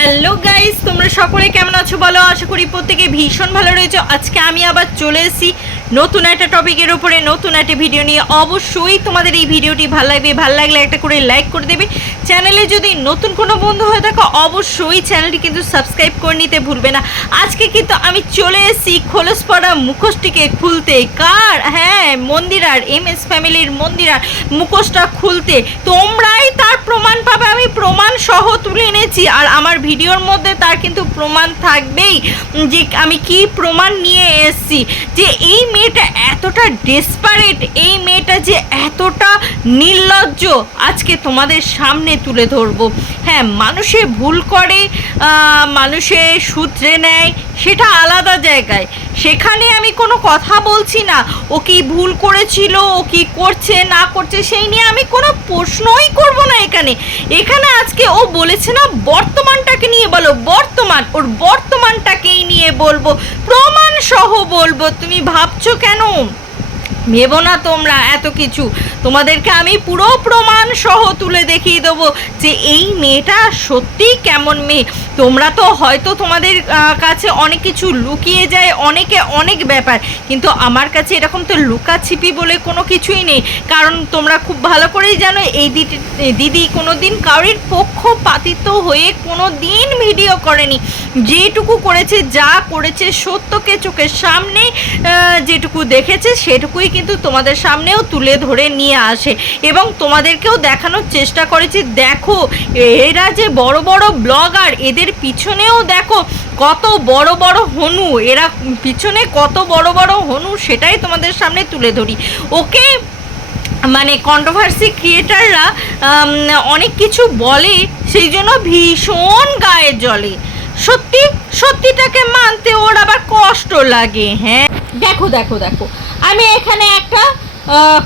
Hello guys, তোমরা সকলে কেমন আছো বলো? আশা করি প্রত্যেকে ভীষণ ভালো রয়েছে। আজকে আমি আবার চলে এসেছি নতুন একটা টপিকের উপরে, নতুন একটা ভিডিও নিয়ে অবশ্যই তোমাদের এই ভিডিওটি ভালো লাগবে। ভালো লাগলে একটা করে লাইক করে দেবে। চ্যানেলে যদি নতুন কোনো বন্ধু হয়ে থাকো, অবশ্যই চ্যানেলটি কিন্তু সাবস্ক্রাইব করে নিতে ভুলবে না। আজকে কিন্তু আমি চলে এসেছি খোলসপাড়া মুখোশটিকে খুলতে। কার? হ্যাঁ মন্দিরার এম এস ফ্যামিলির মন্দিরার মুখোশটা খুলতে। তোমরাই তার প্রমাণ পাবে। আমি প্রমাণ সহ তুলে এনেছি। আর আমার ভিডিওর মধ্যে তার কিন্তু প্রমাণ থাকবেই। যে আমি কি প্রমাণ নিয়ে এসেছি। যে এই মেয়েটা এতটা ডেসপারেট এই মেয়েটা যে এতটা নির্লজ্জ, আজকে তোমাদের সামনে তুলে ধরবো। হ্যাঁ মানুষে ভুল করে মানুষে সূত্রে নেয়, সেটা আলাদা জায়গায়। সেখানে আমি কোনো কথা বলছি না। ও কি ভুল করেছিল, ও কি করছে, না করছে, সেই নিয়ে আমি কোনো প্রশ্নই করব না এখানে। এখানে আজকে ও বলেছে না, বর্তমানটাকে নিয়ে বলো, বর্তমান, ওর বর্তমানটাকেই নিয়ে বলব। প্রমাণ সহ বলব। তুমি ভাবছ কেন? ভেবো না তোমরা এত কিছু। তোমাদেরকে আমি পুরো প্রমাণ সহ তুলে দেখিয়ে দেবো যে এই মেয়েটা সত্যিই কেমন মেয়ে। তোমরা তো হয়তো তোমাদের কাছে অনেক কিছু লুকিয়ে যায়, অনেকে অনেক ব্যাপার, কিন্তু আমার কাছে এরকম তো লুকাছিপি বলে কোনো কিছুই নেই। কারণ তোমরা খুব ভালো করেই জানো, এই দিদি দিদি কোনো দিন কারোর পক্ষপাতিত হয়ে কোনো দিন ভিডিও করেনি। যেটুকু করেছে, যা করেছে সত্যকে চোখের সামনে যেটুকু দেখেছে, সেটুকুই কিন্তু তোমাদের সামনেও তুলে ধরে নিয়ে আসে এবং তোমাদেরকেও দেখানোর চেষ্টা করেছি দেখো, এরা যে বড় বড় ব্লগার, এদের পিছনেও দেখো কত বড় বড় হনু, এরা পিছনে কত বড় বড় হনু সেটাই তোমাদের সামনে তুলে ধরি। ওকে? মানে কন্ট্রোভার্সি ক্রিয়েটাররা অনেক কিছু বলে, সেই জন্য ভীষণ গায়ে জলে। সত্যি, সত্যিটাকে মানতে ওর আবার কষ্ট লাগে হ্যাঁ? দেখো দেখো দেখো। আমি এখানে একটা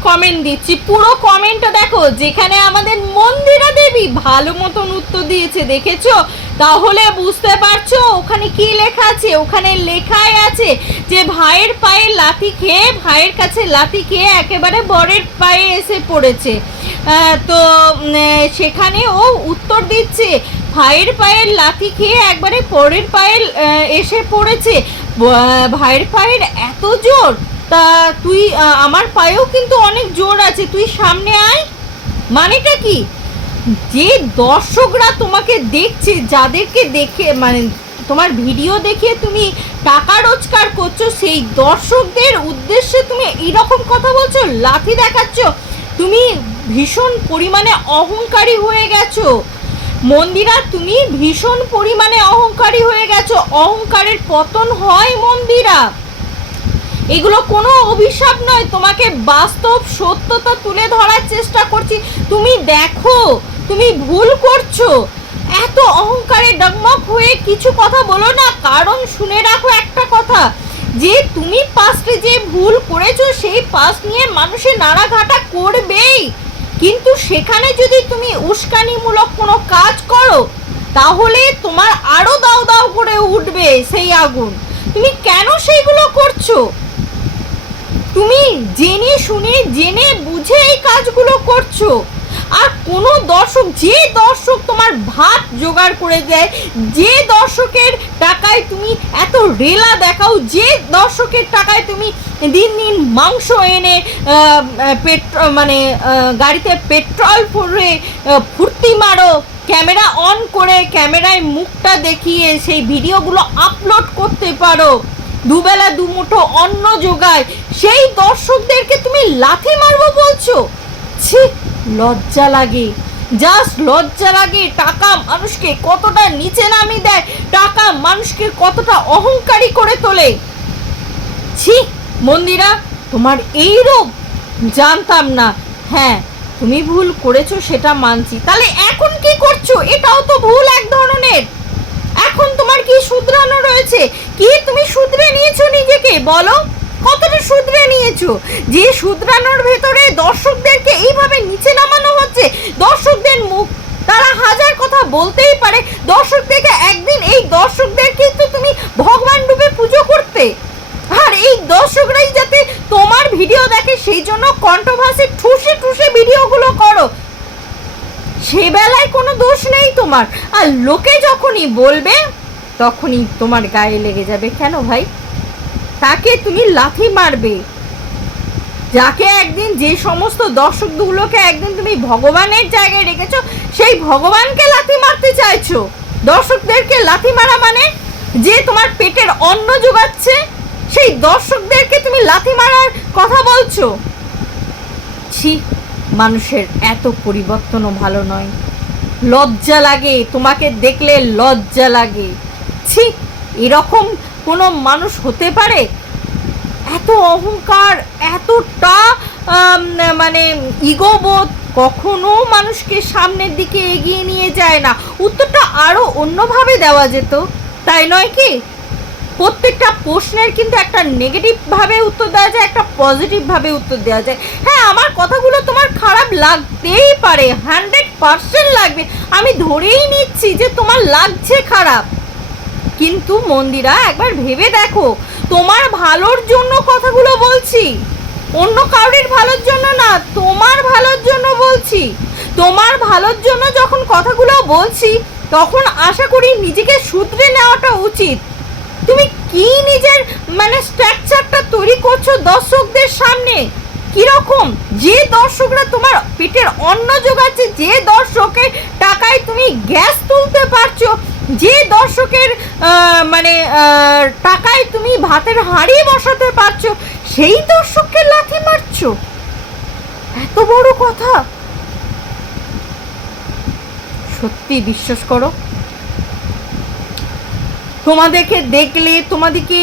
কমেন্ট দিচ্ছি। পুরো কমেন্টটা দেখো, যেখানে আমাদের মন্দিরা দেবী ভালো মতন উত্তর দিয়েছে, দেখেছ? তাহলে বুঝতে পারছ ওখানে কি লেখা আছে? ওখানে লেখাই আছে যে ভাইয়ের পায়ে লাথি খেয়ে, ভাইয়ের কাছে লাথি খেয়ে একেবারে বরের পায়ে এসে পড়েছে। তো সেখানে ও উত্তর দিচ্ছে, ভাইয়ের পায়ের লাথি খেয়ে একবারে পরের পায়ে এসে পড়েছে। ভাইয়ের পায়ের এত জোর তা তুই আমার পায়েও কিন্তু অনেক জোর আছে, তুই সামনে আয়। মানেটা কি? যে দর্শকরা তোমাকে দেখছে, যাদেরকে দেখে মানে তোমার ভিডিও দেখে তুমি টাকা রোজগার করছ, সেই দর্শকদের উদ্দেশ্যে তুমি এইরকম কথা বলছো, লাথি দেখাচ্ছ, তুমি ভীষণ পরিমাণে অহংকারী হয়ে গেছো। মন্দিরা, তুমি ভীষণ পরিমাণে অহংকারী হয়ে গেছো, অহংকারের পতন হয় মন্দিরা। এগুলো কোনো অভিশাপ নয়, তোমাকে বাস্তব সত্যতা তুলে ধরার চেষ্টা করছি। তুমি দেখো, তুমি ভুল করছ। এত অহংকারে ডগমগ হয়ে কিছু কথা বলো না, কারণ শুনে রাখো একটা কথা। যে তুমি পাস্টে যে ভুল করেছ, সেই পাস নিয়ে মানুষের নাড়াঘাটা করবেই। কিন্তু সেখানে যদি তুমি উস্কানিমূলক কোনো কাজ করো, তাহলে তোমার আরও দাও দাও করে উঠবে সেই আগুন। তুমি কেন সেইগুলো করছ? তুমি জেনে শুনে, জেনে বুঝে এই কাজগুলো করছ। আর কোনো দর্শক, যে দর্শক তোমার ভাত জোগাড় করে দেয়, যে দর্শকের টাকায় তুমি এত রেলা দেখাও, যে দর্শকের টাকায় তুমি দিন দিন মাংস এনে পেট্রো মানে গাড়িতে পেট্রোল ভরে ফুর্তি মারো, ক্যামেরা অন করে, ক্যামেরায় মুখটা দেখিয়ে সেই ভিডিওগুলো আপলোড করতে পারো। দুবেলা দুমুঠো অন্ন যোগায় সেই দর্শকদেরকে তুমি লাথি মারবো বলছো? ছি, লজ্জা লাগে। জাস্ট লজ্জা লাগে টাকা মানুষকে কতটা নিচে নামি দেয়, টাকা মানুষকে কতটা অহংকারী করে তোলে। ছি, মন্দিরা, তোমার এই রূপ? জানতাম না। হ্যাঁ তুমি ভুল করেছ সেটা মানছি। তাহলে এখন কি করছ? এটাও তো ভুল এক ধরনের। এখন তোমার কি শুধরানো রয়েছে? কি তুমি শুধরে নিয়েছো নিজেকে? বলো। কতটা শুধরে নিয়েছো? যে শুধরানোর ভেতরে দর্শকদেরকে এইভাবে নিচে নামানো হচ্ছে, দর্শকদের মুখ, তারা হাজার কথা বলতেই পারে। দর্শকদেরকে একদিন এই দর্শকদেরকে তো তুমি ভগবান রূপে পুজো করতে। আর এই দর্শকরাই যাতে তোমার ভিডিও দেখে, সেই জন্য কন্ট্রোভার্সি ঠুসে ঠুসে ভিডিওগুলো করো। সে বেলায় কোনো দোষ নেই তোমার। আর লোকে যখনই বলবে, তখনই তোমার গায়ে লেগে যাবে। কেন ভাই? তাকে তুমি লাথি মারবে। যাকে একদিন যে সমস্ত দর্শকগুলোকে একদিন তুমি ভগবানের জায়গায় রেখেছো, সেই ভগবানকে লাথি মারতে চাইছো। দর্শকদেরকে লাথি মারা মানে যে তোমার পেটের অন্ন যোগাচ্ছে সেই দর্শকদেরকে তুমি লাথি মারার কথা বলছো। ছি, মানুষের এত পরিবর্তনও ভালো নয়। লজ্জা লাগে, তোমাকে দেখলে লজ্জা লাগে। ছি, এরকম কোনো মানুষ হতে পারে? এত অহংকার, এতটা মানে ইগোবোধ কখনো মানুষকে সামনের দিকে এগিয়ে নিয়ে যায় না। উত্তরটা আরও অন্যভাবে দেওয়া যেত, তাই নয় কি? প্রত্যেকটা প্রশ্নের কিন্তু একটা নেগেটিভভাবে উত্তর দেওয়া যায়, একটা পজিটিভভাবে উত্তর দেওয়া যায়। হ্যাঁ আমার কথাগুলো তোমার খারাপ লাগতেই পারে হান্ড্রেড পার্সেন্ট লাগবে। আমি ধরেই নিচ্ছি যে তোমার লাগছে খারাপ। কিন্তু মন্দিরা, একবার ভেবে দেখো, তোমার ভালোর জন্য কথাগুলো বলছি। অন্য কারোর ভালোর জন্য না, তোমার ভালোর জন্য বলছি। তোমার ভালোর জন্য যখন কথাগুলো বলছি, তখন আশা করি নিজেকে শুধরে নেওয়াটা উচিত। তুমি কি নিজের মানে স্ট্রাকচারটা তৈরি করছ দর্শকদের সামনে? কীরকম? যে দর্শকরা তোমার পেটের অন্ন যোগাচ্ছে যে দর্শকের টাকায় তুমি গ্যাস তুলতে পারছ যে দর্শকের মানে টাকায় তুমি ভাতের হাঁড়ি বসাতে পারছ, সেই দর্শককে লাথি মারছো? এত বড় কথা। সত্যি বিশ্বাস করো। তোমাদেরকে দেখলে, তোমাদেরকে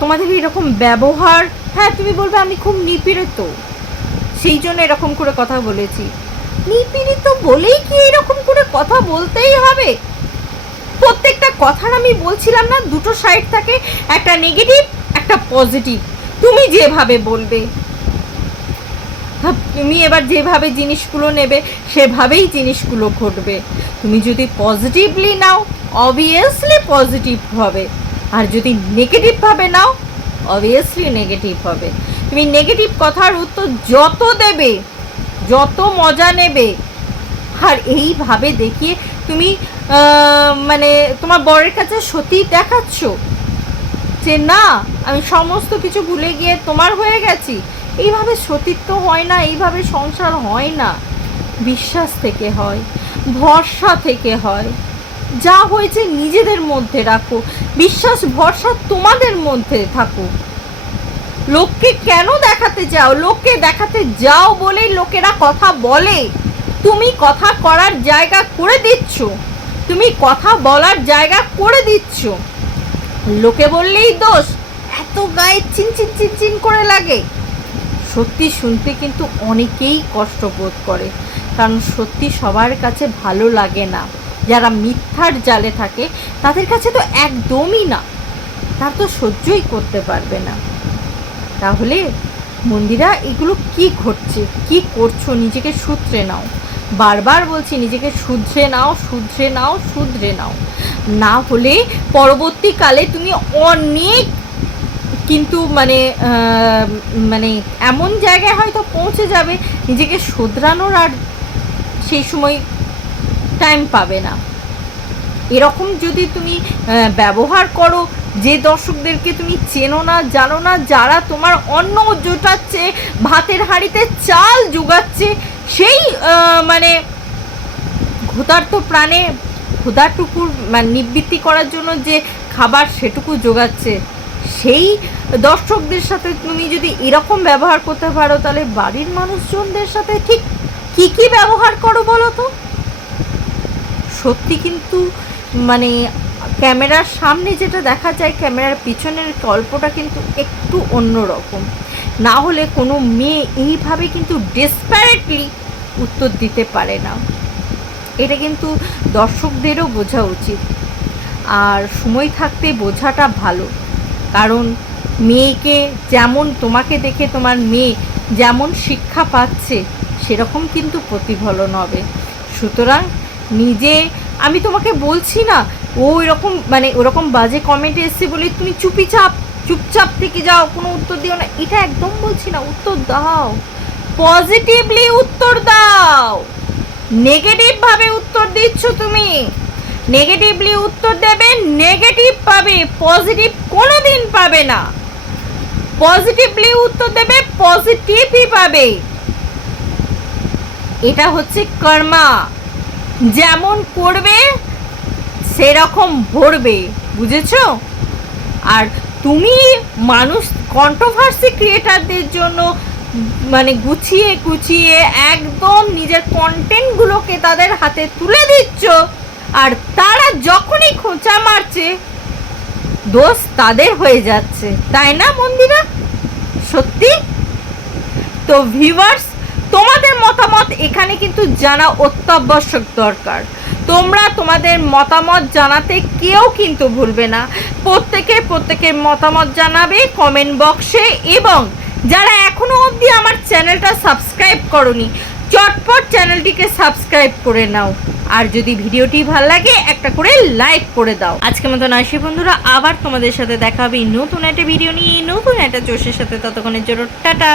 তোমাদের এরকম ব্যবহার হ্যাঁ তুমি বলবে আমি খুব নিপীড়িত। সেই জন্য এরকম করে কথা বলেছি। নিপীড়িত বলেই কি এরকম করে কথা বলতেই হবে? প্রত্যেকটা কথার আমি বলছিলাম না, দুটো সাইড থাকে, একটা নেগেটিভ একটা পজিটিভ তুমি যেভাবে বলবে, তুমি এবার যেভাবে জিনিসগুলো নেবে, সেভাবেই জিনিসগুলো ঘটবে। তুমি যদি পজিটিভলি নাও অবভিয়াসলি পজিটিভ হবে। আর যদি নেগেটিভভাবে নাও অবভিয়াসলি নেগেটিভ হবে। তুমি নেগেটিভ কথার উত্তর যত দেবে, যত মজা নেবে, আর এইভাবে দেখিয়ে তুমি মানে তোমার বরের কাছে সত্যি দেখাচ্ছ যে না, আমি সমস্ত কিছু ভুলে গিয়ে তোমার হয়ে গেছি। এইভাবে সতীত্ব হয় না, এইভাবে সংসার হয় না। বিশ্বাস থেকে হয়, ভরসা থেকে হয়। যা হয়েছে নিজেদের মধ্যে রাখো, বিশ্বাস, ভরসা তোমাদের মধ্যে থাকুক লোককে কেন দেখাতে যাও লোককে দেখাতে যাও বলেই লোকেরা কথা বলে। তুমি কথা করার জায়গা করে দিচ্ছ। তুমি কথা বলার জায়গা করে দিচ্ছ। লোকে বললেই দোষ, এত গায়ে চিনচিন চিনচিন করে লাগে। সত্যি শুনতে কিন্তু অনেকেই কষ্ট বোধ করে, কারণ সত্যি সবার কাছে ভালো লাগে না। যারা মিথ্যার জালে থাকে, তাদের কাছে তো একদমই না। তার তো সহ্যই করতে পারবে না। তাহলে মন্দিরা এগুলো কি ঘটছে, কি করছ, নিজেকে সূত্রে নাও। বারবার বলছি, নিজেকে শুধরে নাও শুধরে নাও শুধরে নাও। না হলে পরবর্তীকালে তুমি অনেক কিন্তু মানে মানে এমন জায়গায় হয়তো পৌঁছে যাবে, নিজেকে শুধরানোর আর সেই সময় টাইম পাবে না। এরকম যদি তুমি ব্যবহার করো, যে দর্শকদেরকে তুমি চেনো না, জানো না, যারা তোমার অন্ন জোটাচ্ছে, ভাতের হাঁড়িতে চাল জোগাচ্ছে সেই মানে ক্ষুধার্ত প্রাণে ক্ষুধাটুকুর মানে নিবৃত্তি করার জন্য যে খাবার সেটুকু জোগাচ্ছে সেই দর্শকদের সাথে তুমি যদি এরকম ব্যবহার করতে পারো, তাহলে বাড়ির মানুষজনদের সাথে ঠিক কি কি ব্যবহার করো বলো তো? সত্যি কিন্তু মানে ক্যামেরার সামনে যেটা দেখা যায়, ক্যামেরার পিছনের গল্পটা কিন্তু একটু অন্যরকম। না হলে কোনো মেয়ে এইভাবে কিন্তু ডেসপারেটলি উত্তর দিতে পারে না। এটা কিন্তু দর্শকদেরও বোঝা উচিত। আর সময় থাকতে বোঝাটা ভালো। কারণ মেয়েকে যেমন তোমাকে দেখে তোমার মেয়ে যেমন শিক্ষা পাচ্ছে, সেরকম কিন্তু প্রতিফলন হবে। সুতরাং নিজে, আমি তোমাকে বলছি না, ও এরকম মানে ওরকম বাজে কমেন্টে এসছে বলে তুমি চুপিচাপ চুপচাপ থেকে যাও, কোনো উত্তর দিও না। এটা একদম বলছি না, উত্তর দাও। পজিটিভলি উত্তর দাও। নেগেটিভ ভাবে উত্তর দিচ্ছ তুমি। নেগেটিভলি উত্তর দেবে নেগেটিভ পাবে পজিটিভ কোনোদিন পাবে না। পজিটিভলি উত্তর দেবে পজিটিভই পাবে। এটা হচ্ছে কর্মা। যেমন করবে, সেরকম ভরবে। বুঝেছ? আর তুমি মানুষ কন্ট্রোভার্সি ক্রিয়েটারদের জন্য মানে গুছিয়ে গুছিয়ে একদম নিজের কন্টেন্টগুলোকে তাদের হাতে তুলে দিচ্ছ। আর তারা যখনই খোঁচা মারছে, দোষ তাদের হয়ে যাচ্ছে। তাই না, মন্দিরা? সত্যি? তো ভিউয়ার্স তোমাদের মতামত এখানে কিন্তু জানা অত্যাবশ্যক দরকার। তোমরা তোমাদের মতামত জানাতে কেউ কিন্তু ভুলবে না। প্রত্যেকে প্রত্যেকের মতামত জানাবে কমেন্ট বক্সে এবং যারা এখনও অবধি আমার চ্যানেলটা সাবস্ক্রাইব করনি, চটপট চ্যানেলটিকে সাবস্ক্রাইব করে নাও। আর যদি ভিডিওটি ভালো লাগে, একটা করে লাইক করে দাও। আজকের মতন আসি বন্ধুরা, আবার তোমাদের সাথে দেখা হবে নতুন একটা ভিডিও নিয়ে, নতুন একটা চোষের সাথে। ততক্ষণের জন্য টাটা।